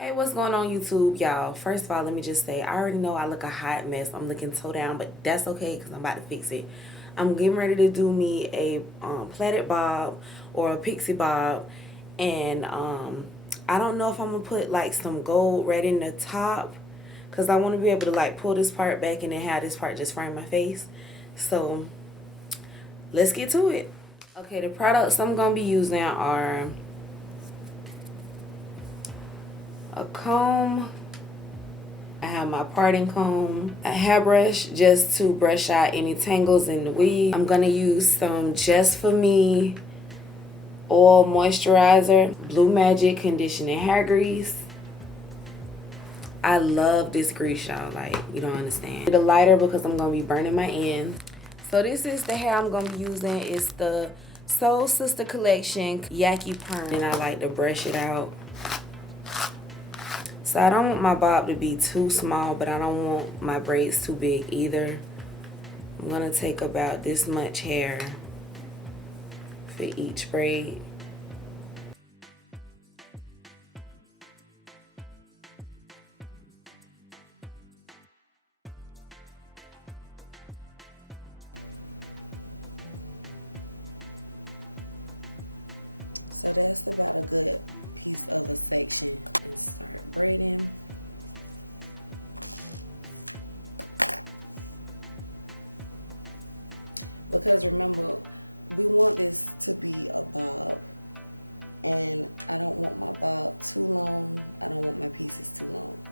Hey, what's going on YouTube, y'all? First of all, let me just say, I already know I look a hot mess. I'm looking toe down, but that's okay because I'm about to fix it. I'm getting ready to do me a plaited bob or a pixie bob. And I don't know if I'm going to put like some gold red in the top because I want to be able to like pull this part back and then have this part just frame my face. So let's get to it. Okay, the products I'm going to be using are a comb. I have my parting comb, a hairbrush just to brush out any tangles in the weave. I'm gonna use some Just For Me oil moisturizer, Blue Magic conditioning hair grease. I love this grease, y'all, like you don't understand. The lighter because I'm gonna be burning my ends. So this is the hair I'm gonna be using. It's the Soul Sister Collection Yaki Perm, and I like to brush it out. So I don't want my bob to be too small, but I don't want my braids too big either. I'm going to take about this much hair for each braid. So that's about a good piece of a section, and start braiding. Because remember, we want this to be a bob, and I don't want my bob too long. I don't want my pieces too long.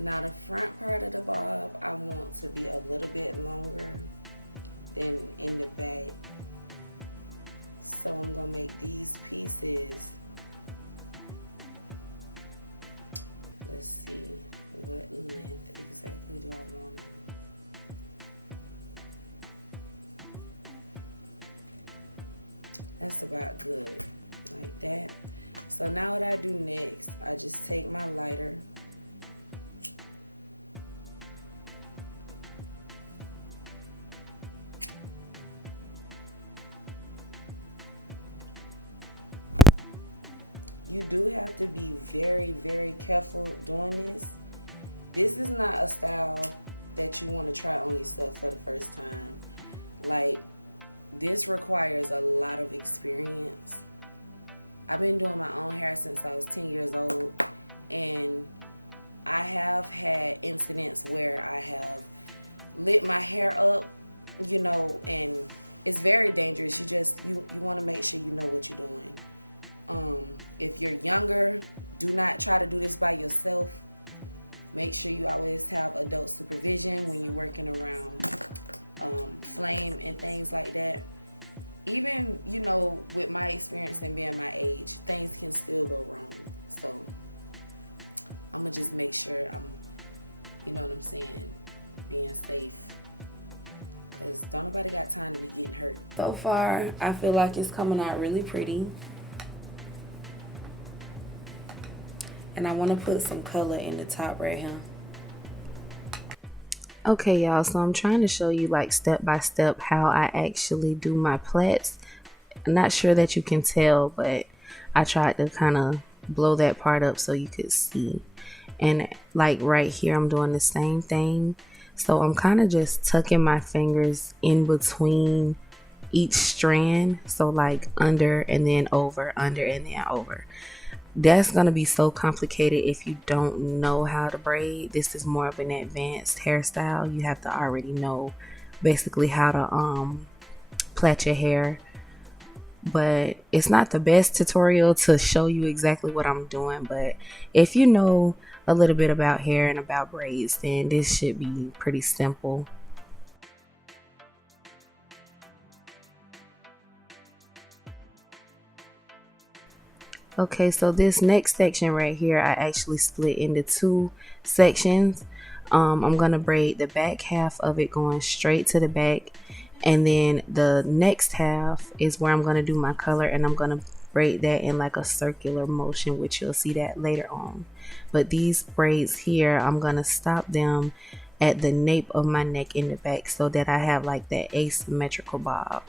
Now the front part of the bob, I want to be a little bit longer than in the back. So I'm gonna make these pieces. Let's see, what length exactly do I want them? That's about good, like that. So now what I do next, I just take my lighter. You do have to be very, very careful doing this. This is not a style that you want to try on yourself for the first time. Like, this requires a lot of experience. I've been doing my own hair since I was 10 years old, and I have had incidents where I have lit my hair up, you know, and it's very dangerous. You want to make sure you know what you're doing. If you're younger, do not try to do this by yourself. Make sure you always have adult supervision when you're working around flame and things like that. Even, you know, with my experience and being my age, things can still go wrong. So I'm gonna just make sure I'm, you know what I'm saying, being safe, because don't nobody got time to be getting hurt. So far, I feel like it's coming out really pretty. And I want to put some color in the top right here. Okay, y'all, so I'm trying to show you like step by step how I actually do my plaits. I'm not sure that you can tell, but I tried to kind of blow that part up so you could see. And like right here, I'm doing the same thing. So I'm kind of just tucking my fingers in between each strand. So like under and then over, under and then over. That's gonna be so complicated if you don't know how to braid. This is more of an advanced hairstyle. You have to already know basically how to plait your hair. But it's not the best tutorial to show you exactly what I'm doing. But if you know a little bit about hair and about braids, then this should be pretty simple. Okay, so this next section right here, I actually split into two sections. I'm gonna braid the back half of it going straight to the back, and then the next half is where I'm gonna do my color, and I'm gonna braid that in like a circular motion, which you'll see that later on. But these braids here, I'm gonna stop them at the nape of my neck in the back so that I have like that asymmetrical bob.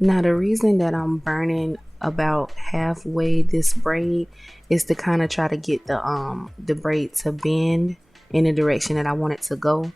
Now the reason that I'm burning about halfway this braid is to kind of try to get the braid to bend in the direction that I want it to go,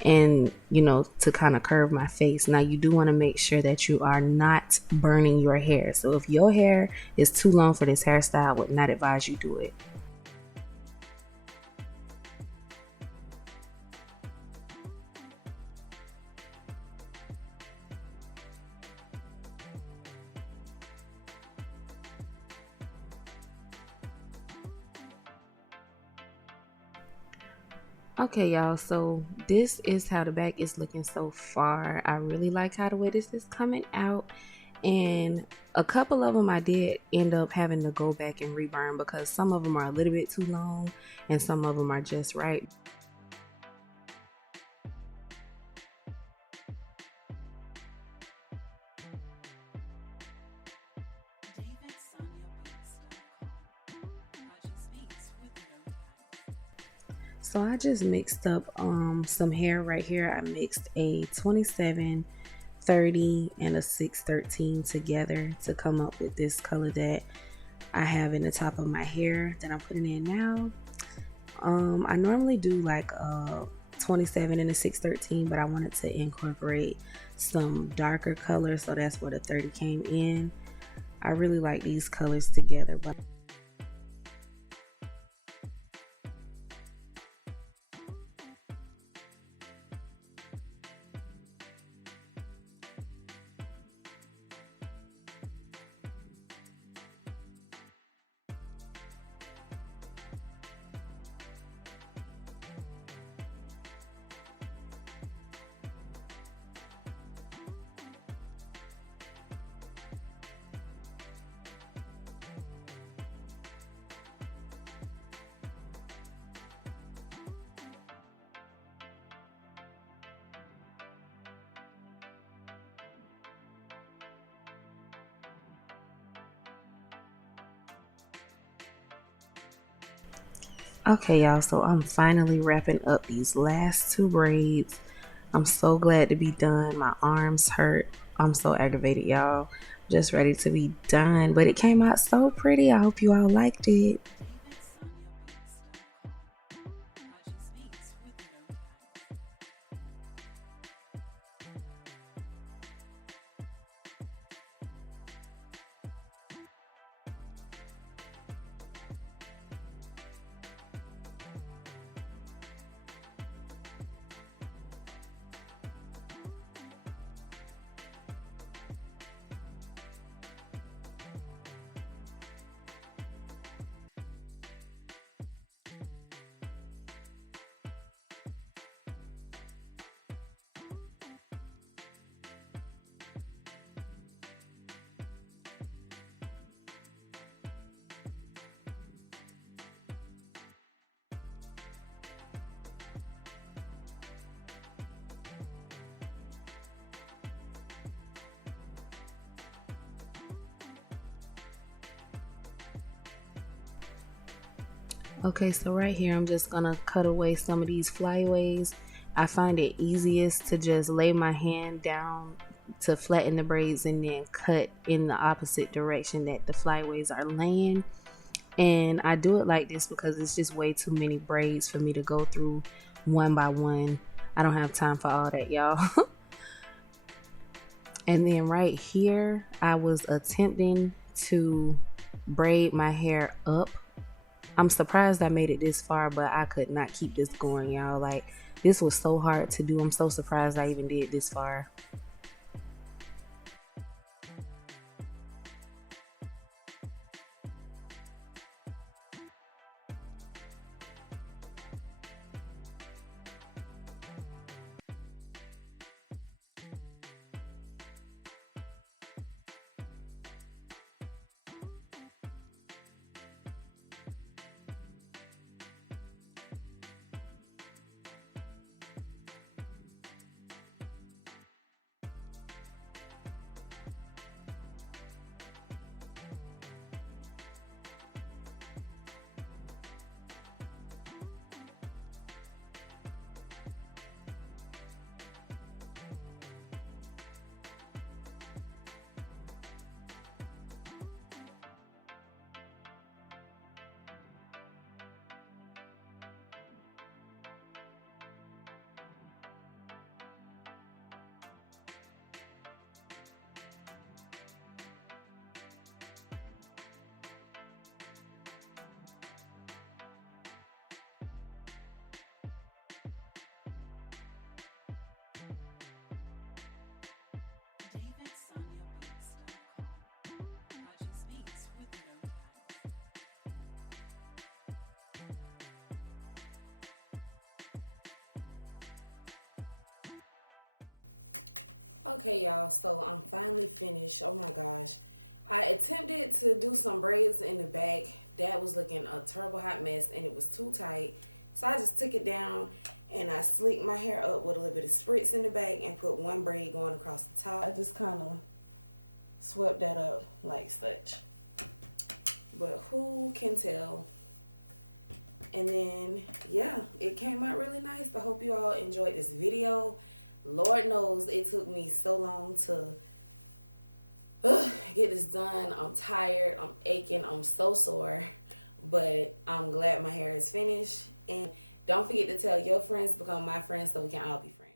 and to kind of curve my face. Now you do want to make sure that you are not burning your hair. So if your hair is too long for this hairstyle, I would not advise you do it. Okay, y'all, so this is how the back is looking so far. I really like how the way this is coming out, and a couple of them I did end up having to go back and reburn because some of them are a little bit too long and some of them are just right. So I just mixed up some hair right here. I mixed a 27, 30, and a 613 together to come up with this color that I have in the top of my hair that I'm putting in now. I normally do like a 27 and a 613, but I wanted to incorporate some darker colors, so that's where the 30 came in. I really like these colors together, but okay, y'all, so I'm finally wrapping up these last two braids. I'm so glad to be done. My arms hurt. I'm so aggravated, y'all. Just ready to be done, but it came out so pretty. I hope you all liked it. Okay, so right here, I'm just gonna cut away some of these flyaways. I find it easiest to just lay my hand down to flatten the braids and then cut in the opposite direction that the flyaways are laying. And I do it like this because it's just way too many braids for me to go through one by one. I don't have time for all that, y'all. And then right here, I was attempting to braid my hair up. I'm surprised I made it this far, but I could not keep this going, y'all. Like, this was so hard to do. I'm so surprised I even did this far. Okay, y'all, so I'm finally finished. Oh my gosh. I attempted to do some braids in the back. That was looking a terrible hot mess and it was too tight. So I just took it down and I slicked my hair up with a little bit of spritz in the back and put one braid going across the top. I just kind of swept that up like such. But who can tell? And then, yeah, it came out really nice. I hope you all enjoyed this video. Lord knows it took me so long to get this done. I'm tired. I'm aching. I'm so sore. But I'm glad my hair is finished. And don't forget to tell your friends to become my friends so we can all be friends.